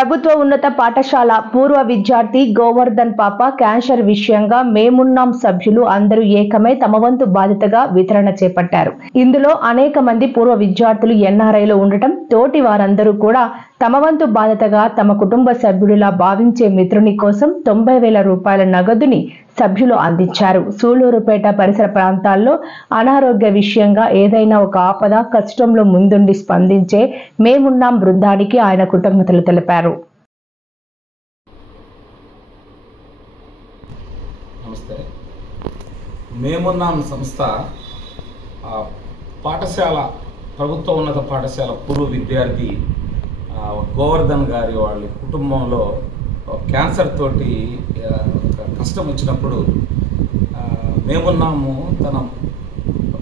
ప్రభుత్వ ఉన్నత పాఠశాల పూర్వ విద్యార్థి గోవర్ధన్ పాప క్యాన్సర్ విషయంగా మేమున్నాం సభ్యులు అందరూ ఏకమై తమ వంతు బాధ్యతగా వితరణ చేపట్టారు. ఇందులో అనేక మంది పూర్వ విద్యార్థులు ఎన్ఆర్ఐలో ఉండటం, తోటి వారందరూ కూడా తమ వంతు బాధ్యతగా తమ కుటుంబ సభ్యుడిలా భావించే మిత్రుని కోసం 90,000 రూపాయల నగదుని సభ్యులు అందించారు. సూళ్లూరుపేట పరిసర ప్రాంతాల్లో అనారోగ్య విషయంగా ఏదైనా ఒక ఆపద కష్టంలో ముందుండి స్పందించే మేమున్నాం బృందానికి ఆయన కృతజ్ఞతలు తెలిపారు. నమస్తే. మేమున్నాం సంస్థ పాఠశాల ప్రభుత్వ ఉన్నత పాఠశాల పూర్వ విద్యార్థి గోవర్ధన్ గారి వాళ్ళ కుటుంబంలో క్యాన్సర్ తోటి కష్టం వచ్చినప్పుడు మేమున్నాము తన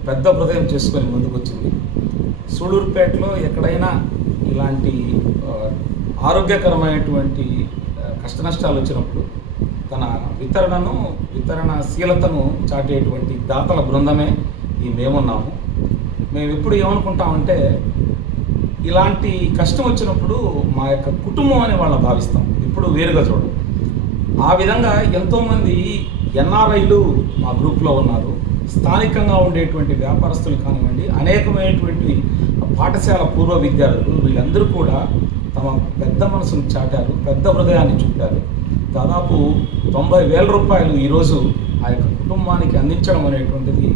పెద్ద హృదయం చేసుకొని ముందుకొచ్చింది. సూళ్లూరుపేటలో ఎక్కడైనా ఇలాంటి ఆరోగ్యకరమైనటువంటి కష్టనష్టాలు వచ్చినప్పుడు తన వితరణశీలతను చాటేటువంటి దాతల బృందమే ఈ మేమున్నాము. మేము ఎప్పుడు ఏమనుకుంటామంటే ఇలాంటి కష్టం వచ్చినప్పుడు మా యొక్క కుటుంబం అని వాళ్ళని భావిస్తాం, ఇప్పుడు వేరుగా చూడడం. ఆ విధంగా ఎంతోమంది ఎన్ఆర్ఐలు మా గ్రూప్లో ఉన్నారు. స్థానికంగా ఉండేటువంటి వ్యాపారస్తులు కానివ్వండి, అనేకమైనటువంటి పాఠశాల పూర్వ విద్యార్థులు వీళ్ళందరూ కూడా తమ పెద్ద మనసును చాటారు, పెద్ద హృదయాన్ని చూపారు. దాదాపు 90,000 రూపాయలు ఈరోజు ఆ యొక్క కుటుంబానికి అందించడం అనేటువంటిది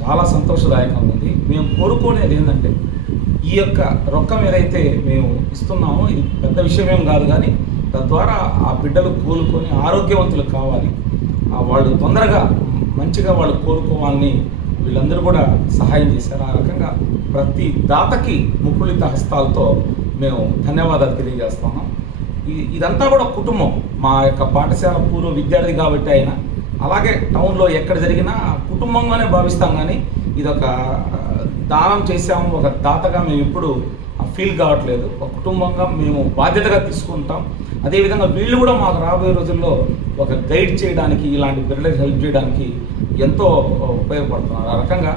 చాలా సంతోషదాయకంగా ఉంది. మేము కోరుకునేది ఏంటంటే ఈ యొక్క రొక్కం ఏదైతే మేము ఇస్తున్నామో ఇది పెద్ద విషయమేం కాదు, కానీ తద్వారా ఆ బిడ్డలు కోలుకొని ఆరోగ్యవంతులు కావాలి, వాళ్ళు తొందరగా మంచిగా వాళ్ళు కోరుకోవాలని వీళ్ళందరూ కూడా సహాయం చేశారు. ఆ రకంగా ప్రతి దాతకి ముకుళిత హస్తాలతో మేము ధన్యవాదాలు తెలియజేస్తున్నాం. ఇదంతా కూడా కుటుంబం, మా యొక్క పాఠశాల పూర్వ విద్యార్థి కాబట్టి అయినా అలాగే టౌన్లో ఎక్కడ జరిగినా కుటుంబంగానే భావిస్తాం, కానీ ఇదొక దానం చేసాము ఒక దాతగా మేము ఎప్పుడు ఫీల్ కావట్లేదు. ఒక కుటుంబంగా మేము బాధ్యతగా తీసుకుంటాం. అదేవిధంగా వీళ్ళు కూడా మాకు రాబోయే రోజుల్లో ఒక గైడ్ చేయడానికి, ఇలాంటి పిల్లలకి హెల్ప్ చేయడానికి ఎంతో ఉపయోగపడుతున్నారు. ఆ రకంగా